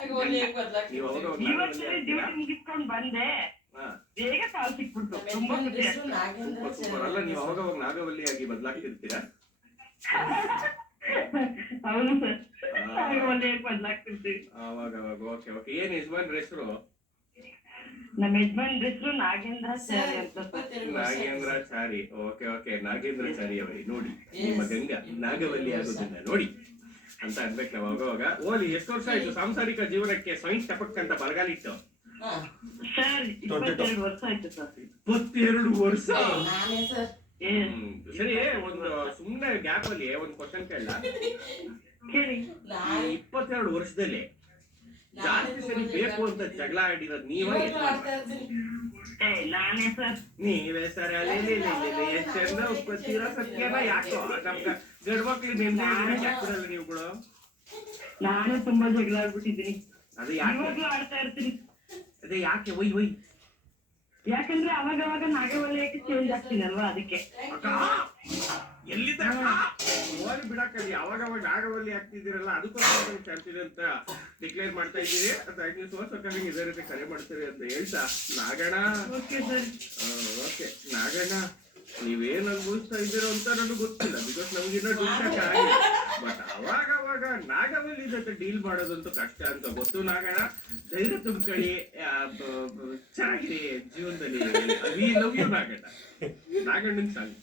ನೀವು ಅವಾಗ ಅವಾಗ ಇವತ್ತು ಡ್ಯೂಟಿ ಮುಗಿಸ್ಕೊಂಡ್ ಬಂದೆ ಹಾ ಬೇಗ ಕಾಲ್ ಸಿಕ್ಬಿಡ್ತು ತುಂಬಾ ಖುಷಿ ಆಯ್ತು. Super super. ಅಲ್ಲ ನೀವು ಅವಾಗ ಅವಾಗ ನಾಗವಲ್ಲಿಯಾಗಿ ಬದಲಾಗ್ತಿರ್ತೀರಾ? ಹೌದು ಸರ್ ನಾಗವಲ್ಲಿಯಾಗಿ ಬದಲಾಗ್ತಿರ್ತೀವಿ. ಅವಾಗ ಅವಾಗ ಓಕೆ ಓಕೆ. ಏನ್ ಯಜಮಾನ್ರ ಹೆಸರು? ನಮ್ಮ ಯಜಮಾನ್ ಹೆಸರು ನಾಗೇಂದ್ರಾಚಾರಿ ಅಂತ sir. Nagendrachari. Okay okay. Nagendrachari ಅವರೇ ನೋಡಿ ನಿಮ್ಮ ಗಂಗಾ ನಾಗವಲ್ಲಿ ಆಗೋದನ್ನ ನೋಡಿ ಅಂತ ಅನ್ಬೇಕು ನಾವು ಅವಾಗ. ಓಲಿ ಎಷ್ಟು ವರ್ಷ ಆಯ್ತು ಸಾಂಸಾರಿಕ ಜೀವನಕ್ಕೆ ಸ್ವಯಂ ಟಪಕ್ ಅಂತ ಬರಗಾಲಿಟ್ಟು? ಸರ್ 22 ವರ್ಷ ಆಯ್ತು ಸರ್. 22 ವರ್ಷ. Yes. ಸರಿ, ಒಂದು ಸುಮ್ನೆ ಗ್ಯಾಪ್ ಅಲ್ಲಿ ಒಂದು ಕ್ವಶನ್ ಕೇಳ. ಕೇಳಿ. 22 ವರ್ಷದಲ್ಲಿ ಜಾಸ್ತಿ ಸರಿ ಬೇಕು ಅಂತ ಜಗಳ ಆಡಿರೋದು ನೀವೇ? ನಾನೇ ಸರ್. ನೀವೇ ಸರ್. ಅಲ್ಲಿ ಎಷ್ಟೆಲ್ಲ ಒಪ್ಕೊತೀರೋ ಸತ್ಯನ ಯಾಕೋ ನಮ್ಗ ಗಂಡ್ಮಕ್ಳು ನೆಮ್ಮದಿ ಹಾಕ್ಬಿಡಲ್ಲ ನೀವುಗಳು. ನಾನು ತುಂಬಾ ಜಗಳ ಆಡ್ಬಿಟ್ಟಿದ್ದೀನಿ. ಅದು ಯಾಕೆ ಇವಾಗ್ಲೂ ಆಡ್ತಾ ಇರ್ತೀನಿ. ಅದೇ ಯಾಕೆ ಒಯ್ ಒಯ್? ಯಾಕಂದ್ರೆ ಅವಾಗ ಅವಾಗ ನಾಗವಲಯಕ್ಕೆ ಚೇಂಜ್ ಆಗ್ತೀನಲ್ವಾ ಅದಕ್ಕೆ. ಎಲ್ಲಿದ್ದ ಓಲಿ ಬಿಡಾಕಲ್ಲಿ ಅವಾಗ ಅವಾಗ ನಾಗವಲ್ಲಿ ಆಗ್ತಿದ್ದೀರಲ್ಲ ಅದಕ್ಕೋಸ್ಕರ ಚಾಂಪಿಯನ್ ಅಂತ ಡಿಕ್ಲೇರ್ ಮಾಡ್ತಾ ಇದ್ದೀರಿ. ನೀವು ಸೋಸೋಕಾಗಿ ಇದೇ ರೀತಿ ಕರೆ ಮಾಡ್ತೀರಿ ಅಂತ ಹೇಳ್ತಾ Naganna. Okay sir. Okay Naganna, ನೀವೇನ್ ಅನ್ಭವಿಸ್ತಾ ಇದ್ದೀರೋ ಅಂತ ನನಗೆ ಗೊತ್ತಿಲ್ಲ, ಬಿಕಾಸ್ ನಮ್ಗಿನ್ನ ಡಿಸ್ಕಸ್ ಆಗಿಲ್ಲ. ಬಟ್ ಅವಾಗ ಅವಾಗ ನಾಗವಲ್ಲಿ ಜೊತೆ ಡೀಲ್ ಮಾಡೋದಂತೂ ಕಷ್ಟ ಅಂತ ಗೊತ್ತು. ನಾಗಣ್ಣ ಧೈರ್ಯ ತುಂಬ್ಕೊಳ್ಳಿ, ಚೆನ್ನಾಗಿರಿ ಜೀವನದಲ್ಲಿ. We love you Naganna. ನಾಗಣ್ಣನ್ ಸಾಂಗ್